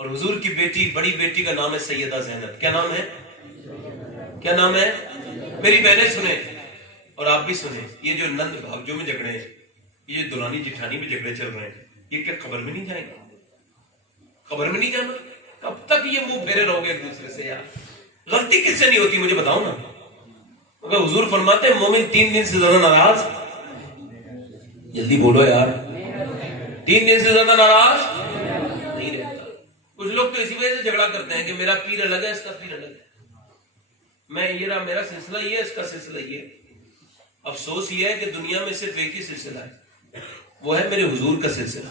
اور حضور کی بیٹی, بڑی بیٹی کا نام ہے سیدہ زینب. کیا نام ہے؟ کیا نام ہے؟ میری بہنیں سنیں اور آپ بھی سنیں, یہ جو نند بھاگجوں میں جھگڑے ہیں, یہ دلانی جٹھانی میں جھگڑے چل رہے ہیں, یہ کیا قبر میں نہیں جائیں گا؟ قبر میں نہیں جانا؟ کب تک یہ منہ پھیرے رہو گے ایک دوسرے سے یار؟ غلطی کس سے نہیں ہوتی مجھے بتاؤ نا. اگر حضور فرماتے ہیں مومن 3 دن سے زیادہ ناراض, جلدی بولو یار, 3 دن سے زیادہ ناراض نہیں رہتا. کچھ لوگ تو اسی وجہ سے جھگڑا کرتے ہیں کہ میرا پیر الگ ہے, اس کا پیر الگ ہے, میں یہ رہا, میرا سلسلہ یہ ہے, اس کا سلسلہ یہ ہے. افسوس یہ ہے کہ دنیا میں صرف ایک ہی سلسلہ ہے, وہ ہے میرے حضور کا سلسلہ.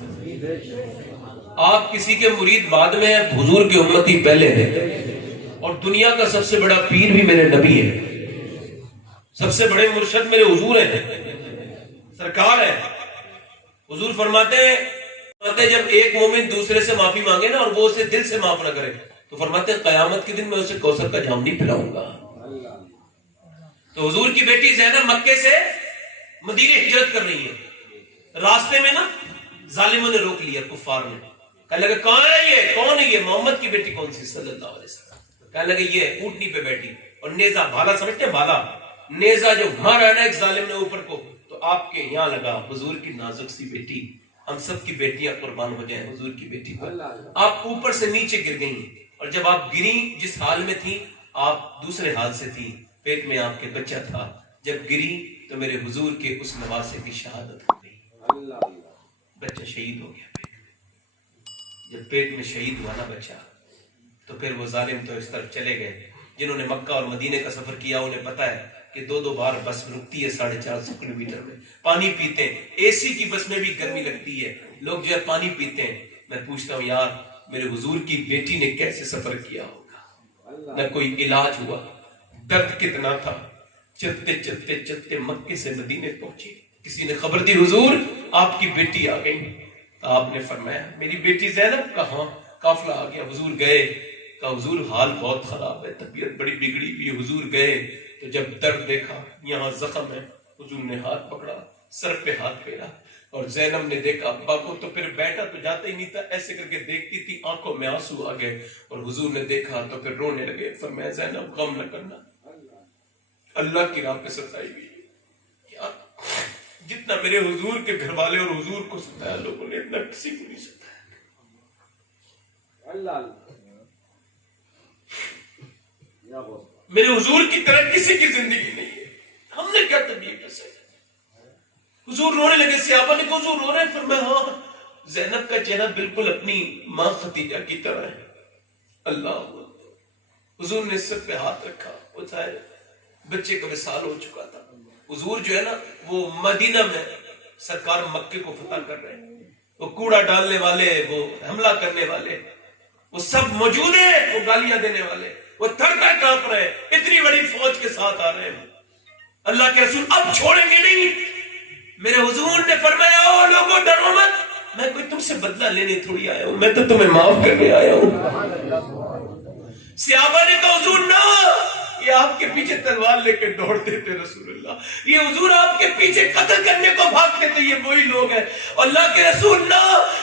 آپ کسی کے مرید بعد میں ہیں, حضور کے امتی پہلے ہیں. اور دنیا کا سب سے بڑا پیر بھی میرے نبی ہے, سب سے بڑے مرشد میرے حضور ہیں, سرکار ہے. حضور فرماتے ہیں جب ایک مومن دوسرے سے معافی مانگے نا اور وہ اسے دل سے معاف نہ کرے تو فرماتے ہیں قیامت کے دن میں اسے کوثر کا جام نہیں پلاؤں گا. تو حضور کی بیٹی زینب مکے سے مدینے ہجرت کر رہی ہے. راستے میں نا ظالموں نے روک لیا, کفار نے. کہنے لگے کون ہے یہ, کون ہے یہ, محمد کی بیٹی کون سی صلی اللہ علیہ وسلم. کہنے لگے یہ اونٹنی پہ بیٹھی اور نیزہ, بھالا سمجھتے ہیں بھالا, نیزہ جو مارا ہے نا ایک ظالم نے اوپر کو تو آپ کے یہاں لگا. حضور کی نازک سی بیٹی, ہم سب کی بیٹیاں قربان ہو جائیں حضور کی بیٹی پر. آپ اوپر سے نیچے گر گئی اور جب آپ گری جس حال میں تھی آپ دوسرے حال سے تھی, پیٹ میں آپ کے بچہ تھا. جب گری تو میرے حضور کے اس نواسے کی شہادت ہو گئی, بچہ شہید ہو گیا. جب پیٹ میں شہید ہوا نا بچہ تو پھر وہ ظالم تو اس طرف چلے گئے. جنہوں نے مکہ اور مدینے کا سفر کیا انہیں پتا ہے کہ 2 بار بس رکتی ہے 450 کلومیٹر میں, پانی پیتے ہیں. اے سی کی بس میں بھی گرمی لگتی ہے, لوگ جو ہے پانی پیتے ہیں. میں پوچھتا ہوں یار میرے حضور کی بیٹی نے کیسے سفر کیا ہوگا؟ نہ کوئی علاج ہوا, درد کتنا تھا. چلتے چلتے چلتے مکے سے مدینے پہنچے, کسی نے خبر دی حضور آپ کی بیٹی آ گئی. آپ نے فرمایا میری بیٹی زینب کہاں؟ قافلہ آ گیا. حضور گئے, کہا حضور حال بہت خراب ہے, طبیعت بڑی بگڑی ہوئی. حضور گئے تو جب درد دیکھا یہاں زخم ہے, حضور نے ہاتھ پکڑا, سر پہ ہاتھ پھیرا اور زینب نے دیکھا ابا کو تو پھر بیٹھا تو جاتا ہی نہیں تھا, ایسے کر کے دیکھتی تھی, آنکھوں میں آنسو آ گئے اور حضور نے دیکھا تو پھر رونے لگے. فرمایا زینب غم نہ کرنا, اللہ کی راہ پہ ستائی ہوئی. جتنا میرے حضور کے گھر والے اور حضور کو ستایا لوگوں نے اتنا کسی کو نہیں ستایا. میرے حضور کی طرح کسی کی زندگی نہیں ہے. ہم نے کیا طبیعت سے حضور رونے لگے. صحابہ نے کہا حضور رو رہے ہیں؟ فرمایا ہاں. زینب کا چہرہ بالکل اپنی ماں خدیجہ کی طرح ہے. اللہ حضور نے سر پہ ہاتھ رکھا, اٹھائے, بچے کا وصال ہو چکا تھا. حضور جو ہے نا وہ مدینہ میں سرکار مکے کو فتح کر رہے ہیں, وہ کوڑا ڈالنے والے, وہ حملہ کرنے والے, وہ سب موجود ہیں, وہ گالیاں دینے والے, وہ تھر تھر کانپ رہے ہیں, اتنی بڑی فوج کے ساتھ آ رہے ہیں. اللہ کے رسول اب چھوڑیں گے نہیں. میرے حضور نے فرمایا او لوگوں ڈرو مت, میں کوئی تم سے بدلہ لینے تھوڑی آیا ہوں, میں تو تمہیں معاف کرنے آیا ہوں. صحابہ نے کہا حضور نہ, یہ آپ کے پیچھے تلوار لے کے دوڑتے تھے رسول اللہ, یہ حضور آپ کے پیچھے قتل کرنے کو بھاگتے تھے, یہ وہی لوگ ہیں. اللہ کے رسول نہ,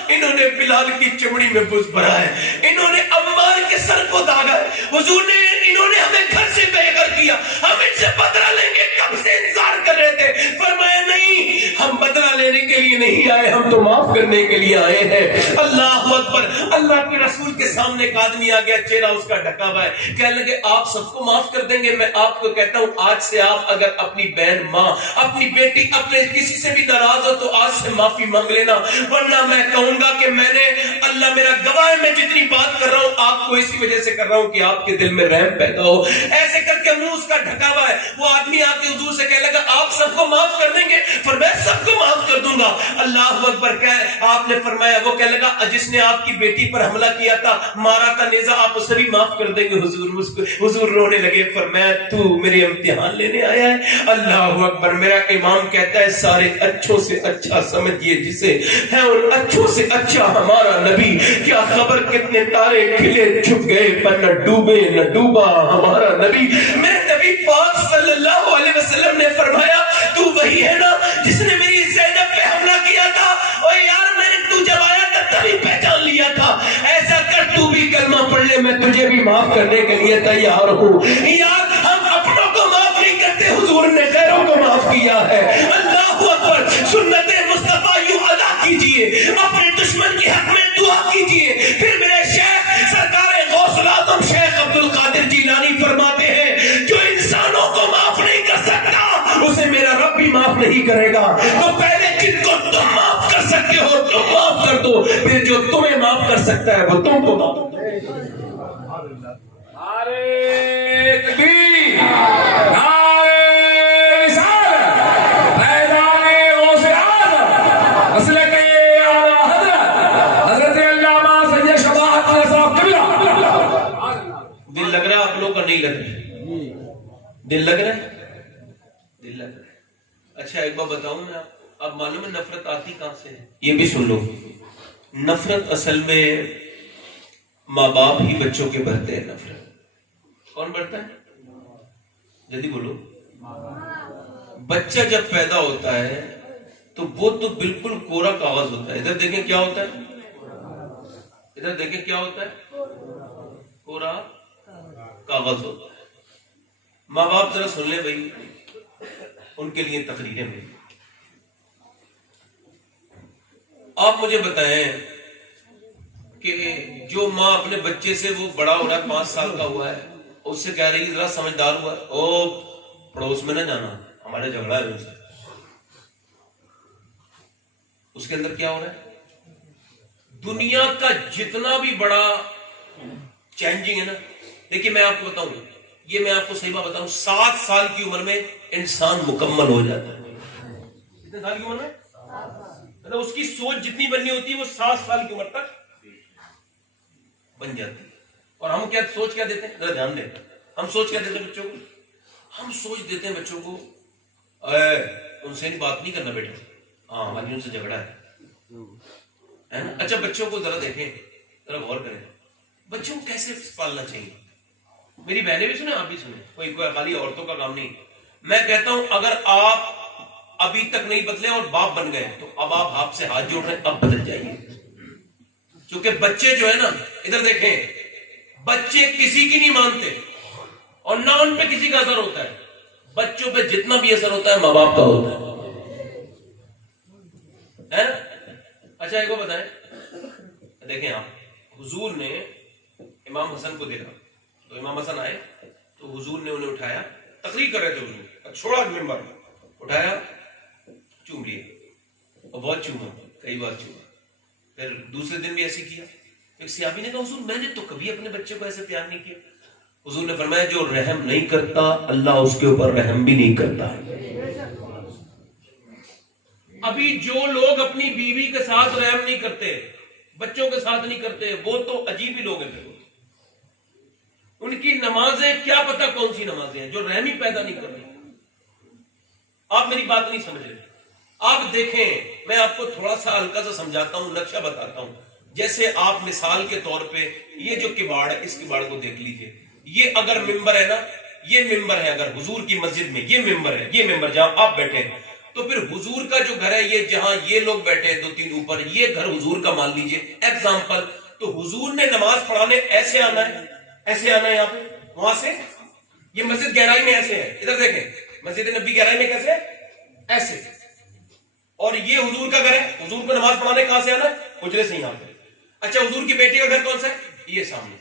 انہوں نے بلال کی چمڑی میں بز بھرا ہے, انہوں نے عمار کے سر کو داغا ہے. حضور نے انہوں نے ہمیں گھر سے بے گھر کیا, ہم ان سے بدلہ لیں گے, کب سے انتظار کر رہے تھے. فرمایا نہیں, ہم بدلہ لینے کے لیے نہیں آئے, ہم تو معاف کرنے کے لیے آئے ہیں. اللہ اکبر. اللہ کے رسول کے سامنے ایک آدمی آ گیا, چہرہ اس کا ڈھکا ہوا ہے. کہنے لگے آپ سب کو معاف کر دیں گے؟ میں آپ کو کہتا ہوں آج سے آپ اگر اپنی بہن, ماں, اپنی بیٹی, اپنے کسی سے بھی ناراض ہو تو آج سے معافی مانگ لینا, ورنہ میں کہوں گا کہ میں نے, اللہ میرا گواہ ہے, میں جتنی بات کر رہا ہوں آپ کو اسی وجہ سے کر رہا ہوں کہ آپ کے دل میں رحم پیدا ہو. ایسے کر کے منہ اس کا ڈھکا ہوا ہے. وہ آدمی آ کے حضور سے کہنے لگا آپ سب کو معاف کر دیں گے؟ فرمایا سب کو معاف کر دوں گا. اللہ اکبر. آپ نے فرمایا, وہ کہنے لگا جس نے آپ کی بیٹی پر حملہ کیا تھا, مارا تھا نیزہ, آپ اسے بھی معاف کر دیں گے؟ حضور رونے لگے. فرمایا تو میرے امتحان لینے آیا ہے؟ اللہ اکبر. میرا امام کہتا ہے سارے اچھوں سے اچھا سمجھیے جسے ہے, ان اچھوں سے اچھا ہمارا نبی. کیا خبر کتنے تارے کھلے چھپ گئے پر نہ ڈوبے نہ ڈوبا ہمارا نبی. میرے نبی پاک صلی اللہ علیہ وسلم نے فرمایا تو وہی ہے نا جس نے میری زینب پہ حملہ کیا تھا؟ اور یار میں نے تو جب آیا تھا تبھی پہچان لیا تھا. ایسا کر تو بھی کلمہ پڑھ لے, میں تجھے بھی معاف کرنے کے لیے تیار ہوں. یار ہم اپنوں کو معاف نہیں کرتے, حضور نے غیروں کو معاف کیا ہے. اللہ اکبر. سنت مصطفیٰ یوں ادا کیجئے, اپنے دشمن کے حق میں دعا کیجئے. پھر میرے شیخ سرکار غوث العظم شیخ عبد القادر جیلانی فرماتے ہیں جو انسانوں کو معاف نہیں کر سکتا اسے میرا رب بھی معاف نہیں کرے گا. تو پہلے جن کو تم معاف کر سکتے ہو تم معاف کر دو, پھر جو تمہیں معاف کر سکتا ہے وہ تم کو معاف. نعرے تکبیر, نعرے رسالت, فیضان غوث اعظم, مسلک اعلیٰ حضرت حضرت علامہ سید شفاعت صاحب قبلہ. دل لگ رہا ہے آپ لوگ کا, نہیں لگ رہا؟ دل لگ رہا ہے, دل لگ رہا ہے. اچھا ایک بار بتاؤں میں, اب معلوم ہے نفرت آتی کہاں سے ہے؟ یہ بھی سن لو. نفرت اصل میں ماں باپ ہی بچوں کے بھرتے ہیں. نفرت کون بھرتا ہے؟ جلدی بولو. بچہ جب پیدا ہوتا ہے تو وہ تو بالکل کوڑا کاغذ ہوتا ہے. ادھر دیکھیں کیا ہوتا ہے, ادھر دیکھیں کیا ہوتا ہے, کوڑا کاغذ ہوتا ہے. ماں باپ ذرا سن لیں بھائی, ان کے لیے تقریریں میں. آپ مجھے بتائیں کہ جو ماں اپنے بچے سے, وہ بڑا ہو رہا ہے 5 سال کا ہوا ہے, اس سے کہہ رہی ذرا سمجھدار ہوا, او پڑوس میں نہ جانا, ہمارے جھگڑا ہے ان سے. اس کے اندر کیا ہو رہا ہے؟ دنیا کا جتنا بھی بڑا چینجنگ ہے نا, دیکھیے میں آپ کو بتاؤں, یہ میں آپ کو صحیح بات بتاؤں, 7 سال کی عمر میں انسان مکمل ہو جاتا ہے. کتنے سال کی عمر میں؟ مطلب اس کی سوچ جتنی بننی ہوتی ہے وہ 7 سال کی عمر تک بن جاتی ہے. اور ہم کیا سوچ کیا دیتے ہیں, ذرا دھیان دیں, ہم سوچ کیا دیتے ہیں بچوں کو, ہم سوچ دیتے ہیں بچوں کو ان سے بات نہیں کرنا بیٹا, ہاں ہماری ان سے جھگڑا ہے نا. اچھا بچوں کو ذرا دیکھیں, ذرا غور کریں, بچوں کو کیسے پالنا چاہیے. میری بہنیں بھی سنیں, آپ بھی سنیں, کوئی خالی عورتوں کا کام نہیں. میں کہتا ہوں اگر آپ ابھی تک نہیں بدلے اور باپ بن گئے تو اب آپ سے ہاتھ جوڑ رہے ہیں, اب بدل جائیے. کیونکہ بچے جو ہے نا, ادھر دیکھیں, بچے کسی کی نہیں مانتے اور نہ ان پہ کسی کا اثر ہوتا ہے. بچوں پہ جتنا بھی اثر ہوتا ہے ماں باپ کا ہوتا ہے. اچھا ایک کو بتائیں, دیکھیں آپ, حضور نے امام حسن کو دیکھا تو امام حسن آئے تو حضور نے انہیں اٹھایا, تقریر کر رہے تھے حضور, چھوڑا منبر, اٹھایا, چوم لیا, اور بہت چوما, کئی بار چوما. پھر دوسرے دن بھی ایسے کیا. ایک صحابی نے کہا حضور میں نے تو کبھی اپنے بچے کو ایسے پیار نہیں کیا. حضور نے فرمایا جو رحم نہیں کرتا اللہ اس کے اوپر رحم بھی نہیں کرتا. ابھی جو لوگ اپنی بیوی کے ساتھ رحم نہیں کرتے, بچوں کے ساتھ نہیں کرتے, وہ تو عجیب ہی لوگ ہیں. ان کی نمازیں کیا پتہ کون سی نمازیں ہیں جو رحم ہی پیدا نہیں کر رہی. آپ میری بات نہیں سمجھ رہے. آپ دیکھیں, میں آپ کو تھوڑا سا ہلکا سا سمجھاتا ہوں, نقشہ بتاتا ہوں. جیسے آپ مثال کے طور پہ یہ جو کباڑ ہے, اس کباڑ کو دیکھ لیجئے. یہ اگر ممبر ہے نا, یہ ممبر ہے, اگر حضور کی مسجد میں یہ ممبر ہے, یہ ممبر جہاں آپ بیٹھے ہیں, تو پھر حضور کا جو گھر ہے, یہ جہاں یہ لوگ بیٹھے ہیں 2-3 اوپر, یہ گھر حضور کا مان لیجئے ایگزامپل. تو حضور نے نماز پڑھانے ایسے آنا ہے, ایسے آنا ہے یہاں پہ, وہاں سے. یہ مسجد گہرائی میں ایسے ہے, ادھر دیکھیں, مسجد نبی گہرائی میں کیسے, ایسے. اور یہ حضور کا گھر ہے, حضور کو نماز پڑھانے کہاں سے آنا ہے, حجرے سے یہاں پہ. اچھا حضور کی بیٹی کا گھر کون سا ہے, یہ سامنے.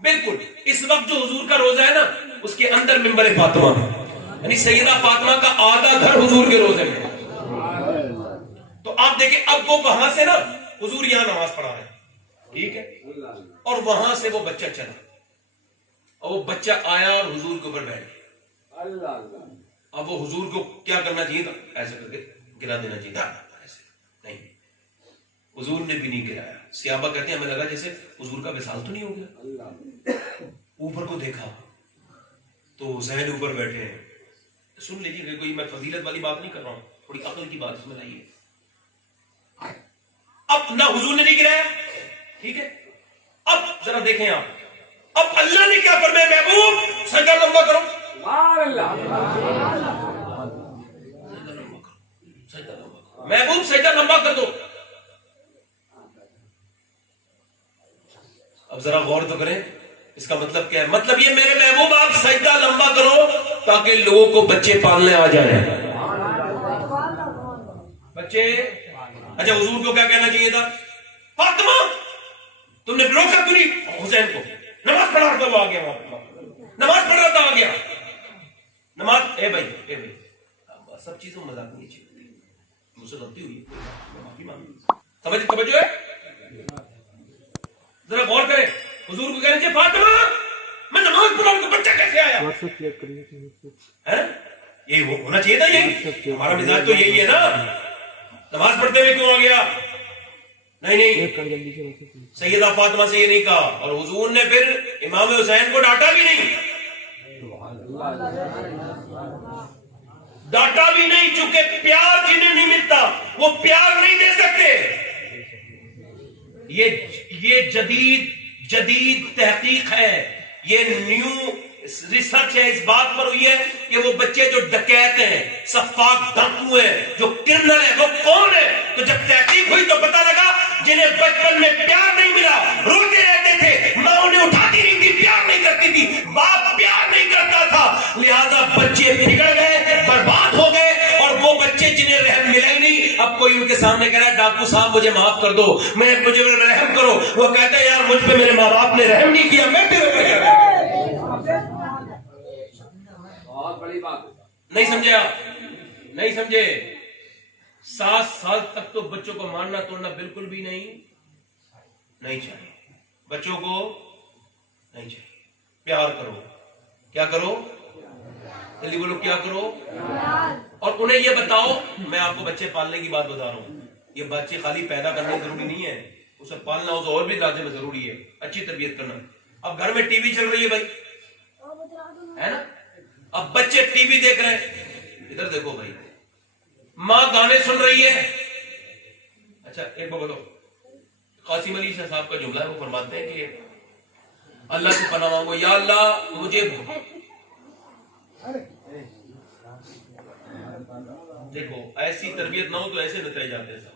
بالکل اس وقت جو حضور کا روزہ ہے نا, اس کے اندر منبر فاطمہ ہے, یعنی سیدہ فاطمہ کا آدھا گھر حضور کے روزے میں. تو آپ دیکھیں اب وہ وہاں سے نا, حضور یہاں نماز پڑھا رہے ہیں, ٹھیک ہے, اور وہاں سے وہ بچہ چلا, اور وہ بچہ آیا اور حضور کے اوپر بیٹھ گیا. اب وہ حضور کو کیا کرنا چاہیے تھا, ایسے کر کے گرا دینا چاہیے تھا, ایسے نہیں, حضور نے بھی نہیں گرایا. صحابہ کہتے ہیں ہمیں لگا جیسے حضور کا وصال تو نہیں ہو گیا. اوپر کو دیکھا تو ذہن اوپر بیٹھے ہیں. سن لیجیے, کوئی میں فضیلت والی بات نہیں کر رہا ہوں, تھوڑی عقل کی بات اس میں لائیے. اب نہ حضور نے نہیں گرایا, ٹھیک ہے. اب ذرا دیکھیں آپ, اب اللہ نے کیا فرمایا, محبوب سجدہ لمبا کرو, محبوب سجدہ لمبا کر دو. اب ذرا غور تو کریں اس کا مطلب کیا ہے. مطلب یہ میرے محبوب آپ سجدہ لمبا کرو تاکہ لوگوں کو بچے پالنے آ جائیں. بچے اچھا حضور کو کیا کہنا چاہیے تھا؟ فاطمہ تم نے روکا کیوں نہیں حسین کو؟ نماز پڑھ رہا تھا وہ آ گیا, نماز پڑھ رہا تھا آ گیا نماز. اے بھائی سب چیزوں مذاق نہیں چاہیے, مجھ سے غلطی ہوئی معافی مانگی. توجہ ہے, ذرا غور کریں. حضور کو کہنا چاہیے فاطمہ میں نماز پڑھا تو بچہ کیسے آیا؟ یہی ہونا چاہیے تھا. یہی ہمارا مزاج تو یہی ہے نا, نماز پڑھتے ہوئے کیوں آ گیا؟ نہیں سیدہ فاطمہ سے یہ نہیں کہا, اور حضور نے پھر امام حسین کو ڈانٹا بھی نہیں, ڈانٹا بھی نہیں, چونکہ پیار جنہیں نہیں ملتا وہ پیار نہیں دے سکتے. یہ جدید تحقیق ہے, یہ نیو ریسرچ ہے, اس بات پر ہوئی ہے کہ وہ بچے جو ڈکیت ہیں, سفاک ڈاکو ہیں, جو کرنل ہیں, وہ کون ہے. تو جب تحقیق ہوئی تو پتہ لگا جنہیں بچپن میں پیار نہیں ملا, روتے رہتے تھے, ماں انہیں اٹھاتی نہیں تھی, پیار نہیں کرتی تھی, باپ پیار نہیں کرتا تھا, لہذا بچے بگڑ گئے, برباد ہو گئے. اور وہ بچے جنہیں رحم ملا ہی نہیں, اب کوئی ان کے سامنے کہہ رہا ہے ڈاکو صاحب مجھے معاف کر دو, مجھے رحم کرو, وہ کہتے ہیں یار مجھ پہ میرے ماں باپ نے رحم نہیں کیا, میں تیرے پہ کیا. بہت بڑی بات. نہیں سمجھے آپ, نہیں سمجھے. 7 سال تک تو بچوں کو مارنا توڑنا بالکل بھی نہیں چاہیے. بچوں کو نہیں چاہیے, پیار کرو. کیا کرو؟ جلدی بولو, کیا کرو؟ اور انہیں یہ بتاؤ, میں آپ کو بچے پالنے کی بات بتا رہا ہوں, یہ بچے خالی پیدا کرنا ضروری نہیں ہے, اسے پالنا اسے اور بھی لازم ضروری ہے, اچھی تربیت کرنا. اب گھر میں ٹی وی چل رہی ہے بھائی, ہے نا, اب بچے ٹی وی دیکھ رہے ہیں, ادھر دیکھو بھائی, ماں گانے سن رہی ہے. اچھا ایک بات بولو, قاسم علی شاہ صاحب کا جملہ ہے, وہ فرماتے ہیں کہ اللہ سے پناہ مانگو, یا اللہ مجھے دیکھو ایسی تربیت نہ ہو تو ایسے نتائج جاتے ہیں صاحب.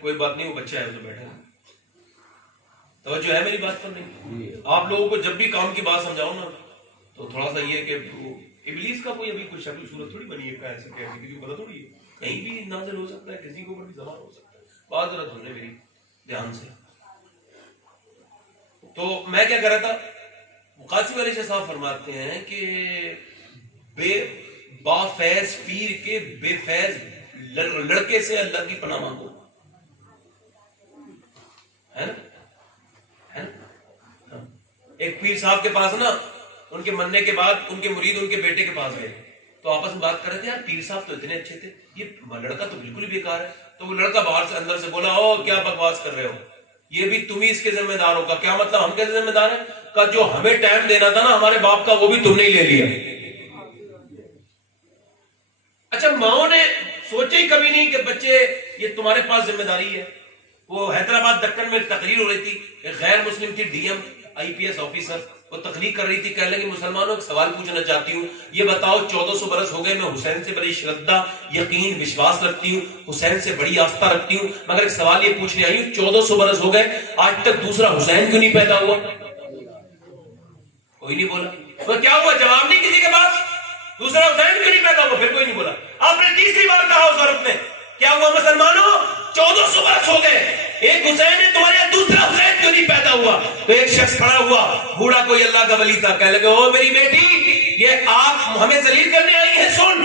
کوئی بات نہیں, وہ بچہ ہے, اسے بیٹھے توجہ ہے میری بات پر نہیں. آپ لوگوں کو جب بھی کام کی بات سمجھاؤ نا تو تھوڑا سا یہ کہ ابلیس کا کوئی ابھی کوئی شکل صورت تھوڑی بنی ہے, ایسے کسی کو پتا تھوڑی ہے, کہیں بھی نازل ہو سکتا ہے, کسی کے اوپر بھی زبان ہو سکتا ہے. بات ذرا سن لے میری دھیان سے. تو میں کیا کر رہا تھا, قاسم علی شاہ صاحب فرماتے ہیں کہ با فیض پیر کے بے فیض لڑکے سے اللہ کی پناہ مانگو, ہے نا. ایک پیر صاحب کے پاس نا, ان کے مرنے کے بعد ان کے مرید ان کے بیٹے کے پاس گئے, تو آپس میں بات کر رہے تھے, یار پیر صاحب تو اتنے اچھے تھے, یہ لڑکا تو بالکل ہی بیکار ہے. تو وہ لڑکا باہر سے اندر سے بولا, او کیا بکواس کر رہے ہو, یہ بھی تم ہی اس کے ذمہ دار ہو. کا کیا مطلب, ہم کیسے ذمہ دار ہیں؟ کا جو ہمیں ٹائم دینا تھا نا ہمارے باپ کا, وہ بھی تم نے ہی لے لیا. اچھا ماؤں نے سوچے ہی کبھی نہیں کہ بچے یہ تمہارے پاس ذمہ داری ہے. وہ حیدرآباد دکن میں تقریر ہو رہی تھی, ایک غیر مسلم تھی, ڈی ایم IPS آفیسر, وہ تقریر کر رہی تھی, کہنے لگی مسلمانوں ایک سوال پوچھنا چاہتی ہوں, یہ بتاؤ 1400 برس ہو گئے میں حسین سے بڑی شردا یقین وشواس رکھتی ہوں, حسین سے بڑی آستھا رکھتی ہوں, مگر ایک سوال یہ پوچھنے آئی ہوں 1400 برس ہو گئے آج تک دوسرا حسین کیوں نہیں پیدا ہوا؟ کوئی نہیں بولا. تو کیا ہوا, جواب نہیں کسی کے پاس, دوسرا حسین کیوں نہیں پیدا ہوا؟ پھر کوئی نہیں بولا. آپ نے تیسری بار کہا اس عورت نے, کیا ہوا مسلمانوں 1400 برس ہو گئے, ایک حسین ہے تمہارے یہاں, دوسرا حسین کیوں نہیں پیدا ہوا؟ تو ایک شخص کھڑا ہوا, بوڑھا کوئی اللہ کا ولی تھا, کہنے لگے, او میری بیٹی, یہ آپ ہمیں ذلیل کرنے آئی ہیں, سن